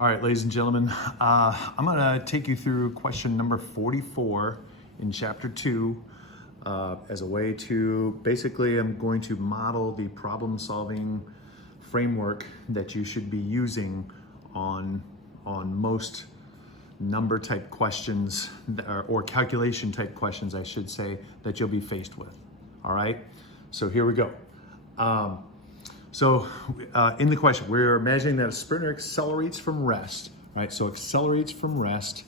All right, ladies and gentlemen, I'm gonna take you through question number 44 in chapter 2 as a way to, basically I'm going to model the problem solving framework that you should be using on most number type questions or calculation type questions, I should say, that you'll be faced with. All right, so here we go. In the question, we're imagining that a sprinter accelerates from rest, right? So accelerates from rest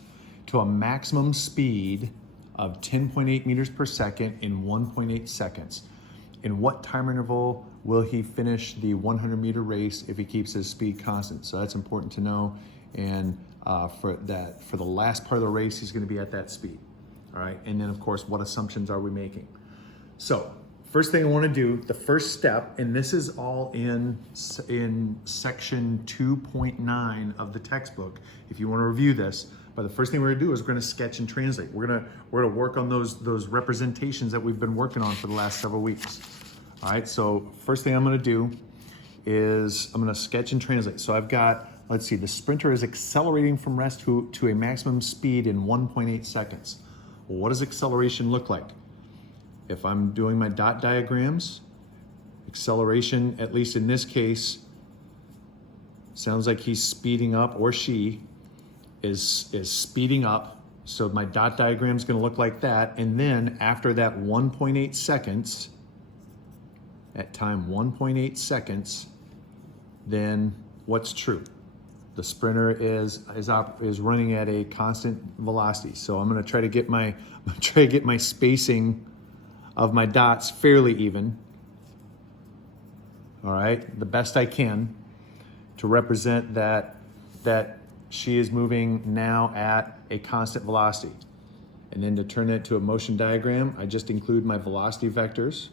to a maximum speed of 10.8 meters per second in 1.8 seconds. In what time interval will he finish the 100-meter race if he keeps his speed constant? So that's important to know. And for the last part of the race, he's going to be at that speed. All right. And then, of course, what assumptions are we making? So first thing I want to do, the first step, and this is all in section 2.9 of the textbook, if you want to review this. But the first thing we're going to do is we're going to sketch and translate. We're going to work on those representations that we've been working on for the last several weeks. All right, so first thing I'm going to do is I'm going to sketch and translate. So I've got, let's see, the sprinter is accelerating from rest to a maximum speed in 1.8 seconds. Well, what does acceleration look like? If I'm doing my dot diagrams, acceleration, at least in this case, sounds like he's speeding up, or she is speeding up. So my dot diagram is going to look like that. And then after that 1.8 seconds, at time 1.8 seconds, then what's true? The sprinter is running at a constant velocity. So I'm going to try to get my spacing of my dots fairly even. All right, the best I can to represent that she is moving now at a constant velocity. And then to turn it to a motion diagram, I just include my velocity vectors.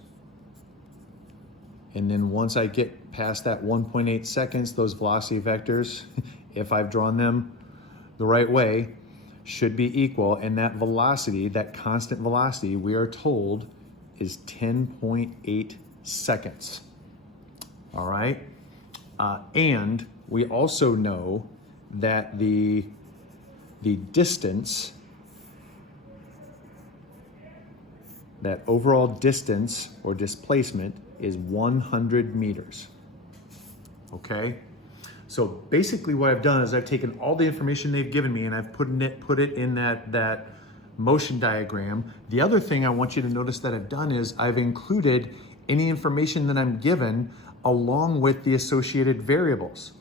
And then once I get past that 1.8 seconds, those velocity vectors, if I've drawn them the right way, should be equal. And that velocity, that constant velocity, we are told is 10.8 seconds. All right. And we also know that the distance, that overall distance or displacement, is 100 meters. Okay. So basically what I've done is I've taken all the information they've given me and I've put it in that motion diagram. The other thing I want you to notice that I've done is I've included any information that I'm given along with the associated variables.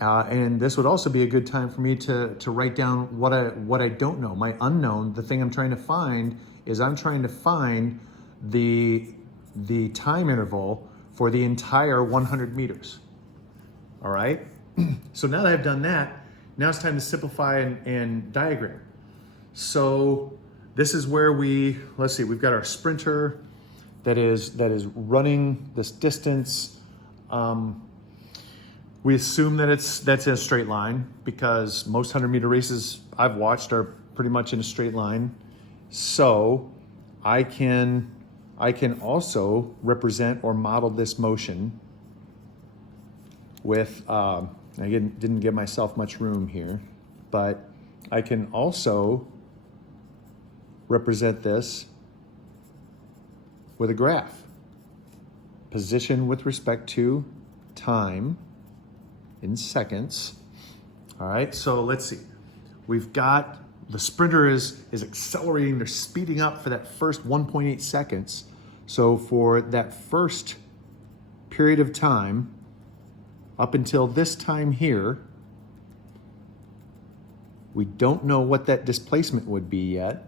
And this would also be a good time for me to write down what I don't know, my unknown. The thing I'm trying to find is I'm trying to find the time interval for the entire 100 meters. All right. So now that I've done that, now it's time to simplify and diagram. So this is where let's see, we've got our sprinter that is running this distance. We assume that that's in a straight line because most 100-meter races I've watched are pretty much in a straight line. So I can also represent or model this motion with, I didn't give myself much room here, but I can also represent this with a graph. Position with respect to time in seconds. All right, so let's see. We've got the sprinter is accelerating, they're speeding up for that first 1.8 seconds. So for that first period of time, up until this time here, we don't know what that displacement would be yet.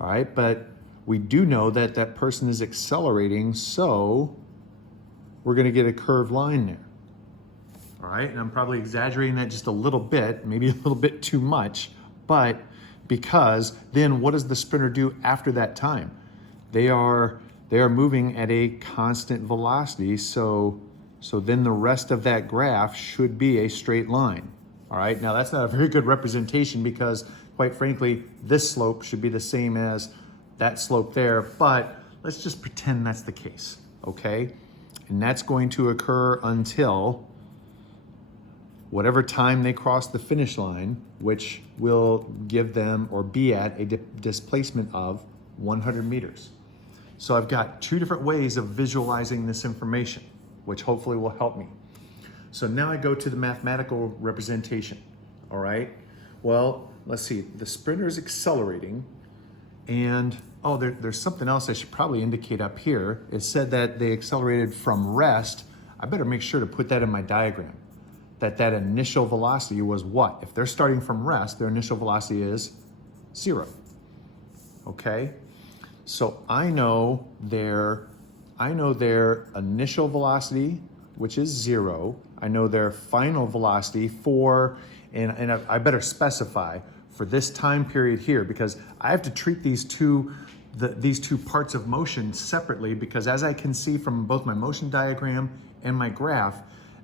All right, but we do know that that person is accelerating, so we're going to get a curved line there. All right, and I'm probably exaggerating that just a little bit, maybe a little bit too much, but because then what does the sprinter do after that time? They are moving at a constant velocity, so then the rest of that graph should be a straight line. All right, now that's not a very good representation because quite frankly, this slope should be the same as that slope there, but let's just pretend that's the case, okay? And that's going to occur until whatever time they cross the finish line, which will give them or be at a displacement of 100 meters. So I've got two different ways of visualizing this information, which hopefully will help me. So now I go to the mathematical representation, all right? Well, let's see, the sprinter is accelerating, and oh, there's something else I should probably indicate up here. It said that they accelerated from rest. I better make sure to put that in my diagram, that initial velocity was what? If they're starting from rest, their initial velocity is 0, okay? So I know their initial velocity, which is 0. I know their final velocity for, and I better specify for this time period here, because I have to treat these two parts of motion separately, because as I can see from both my motion diagram and my graph,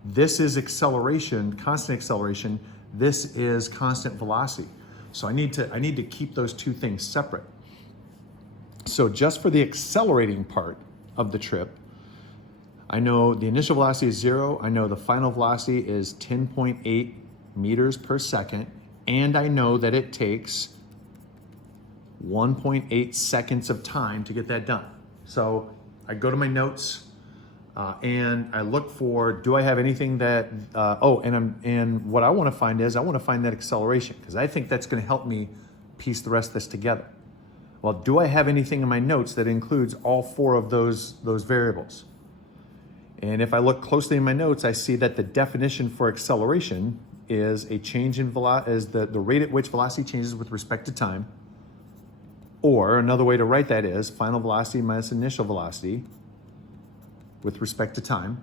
this is acceleration, constant acceleration. This is constant velocity. So I need to keep those two things separate. So just for the accelerating part of the trip, I know the initial velocity is 0. I know the final velocity is 10.8 meters per second. And I know that it takes 1.8 seconds of time to get that done. So I go to my notes and I look for, do I have anything that, and what I want to find is, I want to find that acceleration, because I think that's going to help me piece the rest of this together. Well, do I have anything in my notes that includes all 4 of those variables? And if I look closely in my notes, I see that the definition for acceleration is a change in velocity, is the rate at which velocity changes with respect to time. Or another way to write that is final velocity minus initial velocity with respect to time,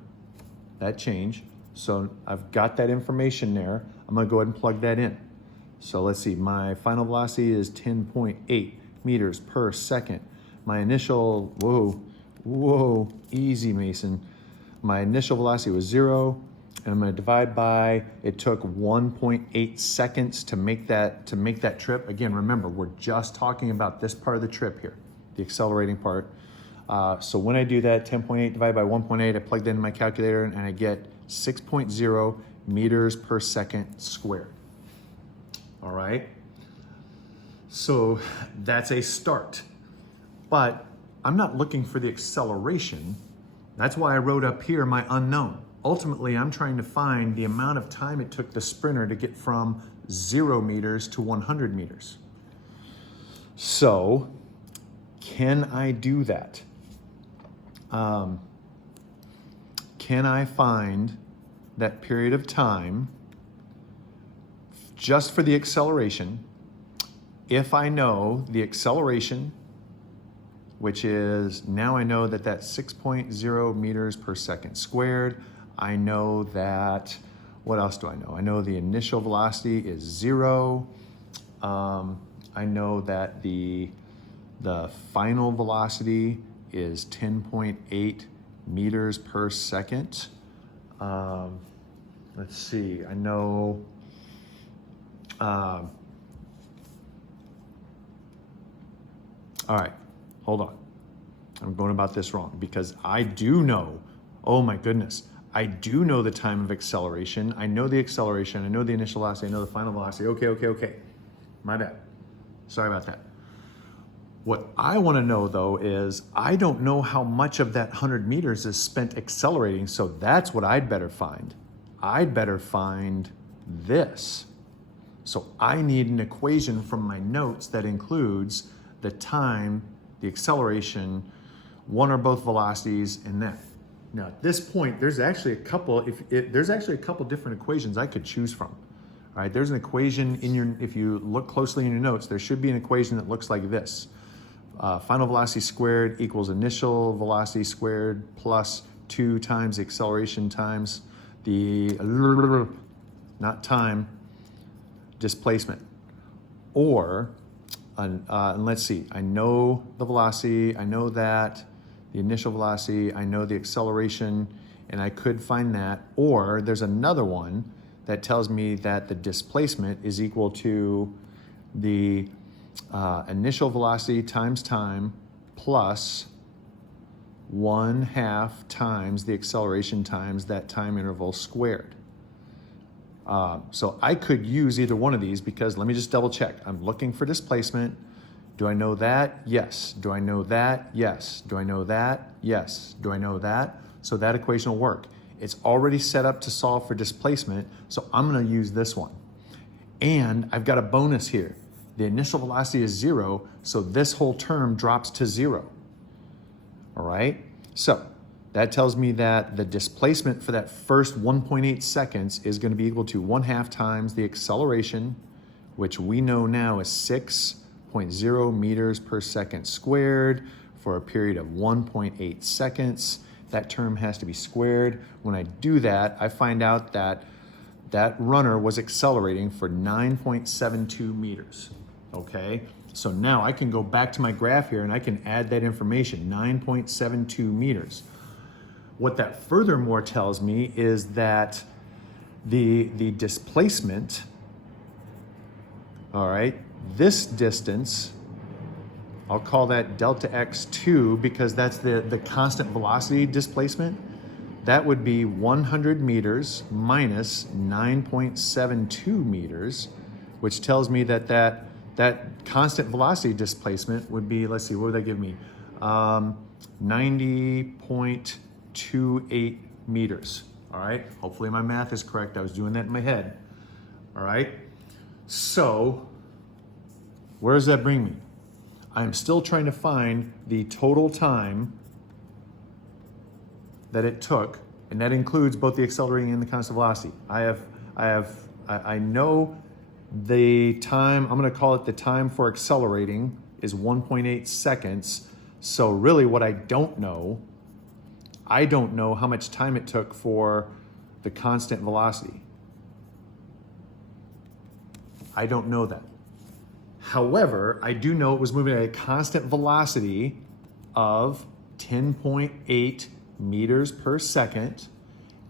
that change. So I've got that information there. I'm gonna go ahead and plug that in. So let's see, my final velocity is 10.8 meters per second. My initial, whoa, easy, Mason. My initial velocity was 0, and I'm gonna divide by, it took 1.8 seconds to make that trip. Again, remember, we're just talking about this part of the trip here, the accelerating part. So when I do that, 10.8 divided by 1.8, I plug that in my calculator and I get 6.0 meters per second squared. All right? So that's a start. But I'm not looking for the acceleration. That's why I wrote up here my unknown. Ultimately, I'm trying to find the amount of time it took the sprinter to get from 0 meters to 100 meters. So, can I do that? Can I find that period of time just for the acceleration if I know the acceleration, which is, now I know that that's 6.0 meters per second squared. I know that, what else do I know? I know the initial velocity is 0. I know that the final velocity is 10.8 meters per second. Let's see, I know, all right, hold on. I'm going about this wrong, because I do know, oh my goodness, I do know the time of acceleration. I know the acceleration, I know the initial velocity, I know the final velocity. Okay. My bad. Sorry about that. What I want to know though is, I don't know how much of that 100 meters is spent accelerating, so that's what I'd better find. I'd better find this. So I need an equation from my notes that includes the time, the acceleration, one or both velocities, and that. Now at this point, there's actually a couple different equations I could choose from. All right, there's an equation in your, if you look closely in your notes, there should be an equation that looks like this. Final velocity squared equals initial velocity squared plus 2 times the acceleration times the, not time, displacement. Or, and let's see, I know the velocity, I know that, the initial velocity, I know the acceleration, and I could find that. Or there's another one that tells me that the displacement is equal to the initial velocity times time plus 1/2 times the acceleration times that time interval squared. So I could use either one of these because let me just double check. I'm looking for displacement. Do I know that? Yes. Do I know that? Yes. Do I know that? Yes. Do I know that? So that equation will work. It's already set up to solve for displacement, so I'm going to use this one. And I've got a bonus here. The initial velocity is 0, so this whole term drops to 0. All right? So that tells me that the displacement for that first 1.8 seconds is going to be equal to 1/2 times the acceleration, which we know now is 6.0 meters per second squared for a period of 1.8 seconds. That term has to be squared. When I do that, I find out that that runner was accelerating for 9.72 meters, okay? So now I can go back to my graph here and I can add that information, 9.72 meters. What that furthermore tells me is that the displacement, all right, this distance, I'll call that delta x2 because that's the constant velocity displacement. That would be 100 meters minus 9.72 meters, which tells me that that constant velocity displacement would be, let's see, what would that give me? 90.28 meters, all right? Hopefully my math is correct. I was doing that in my head, all right? So where does that bring me? I'm still trying to find the total time that it took, and that includes both the accelerating and the constant velocity. I know the time, I'm gonna call it the time for accelerating is 1.8 seconds. So really what I don't know how much time it took for the constant velocity. I don't know that. However, I do know it was moving at a constant velocity of 10.8 meters per second,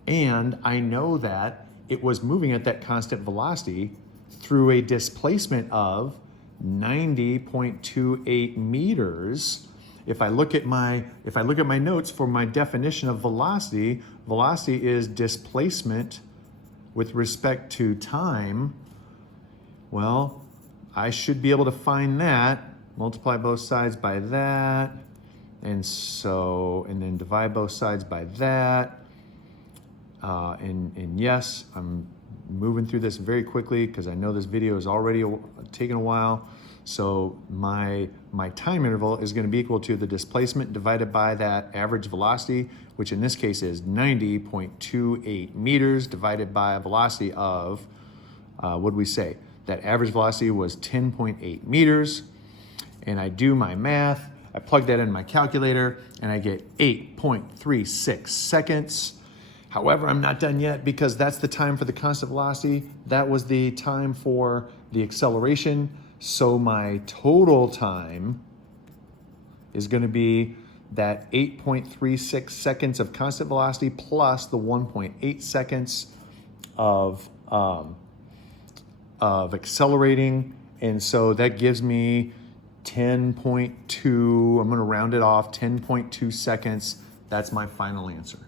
and I know that it was moving at that constant velocity through a displacement of 90.28 meters. If I look at my notes for my definition of velocity, velocity is displacement with respect to time. Well, I should be able to find that, multiply both sides by that, and then divide both sides by that. And yes, I'm moving through this very quickly because I know this video is already taking a while. So my time interval is going to be equal to the displacement divided by that average velocity, which in this case is 90.28 meters divided by a velocity of, what did we say? That average velocity was 10.8 meters. And I do my math, I plug that in my calculator, and I get 8.36 seconds. However, I'm not done yet because that's the time for the constant velocity. That was the time for the acceleration. So my total time is going to be that 8.36 seconds of constant velocity plus the 1.8 seconds of accelerating. And so that gives me 10.2, I'm going to round it off, 10.2 seconds. That's my final answer.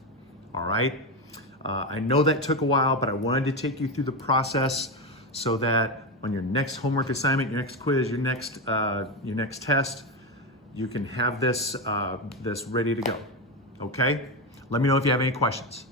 All right. I know that took a while, but I wanted to take you through the process so that on your next homework assignment, your next quiz, your next test, you can have this ready to go. Okay? Let me know if you have any questions.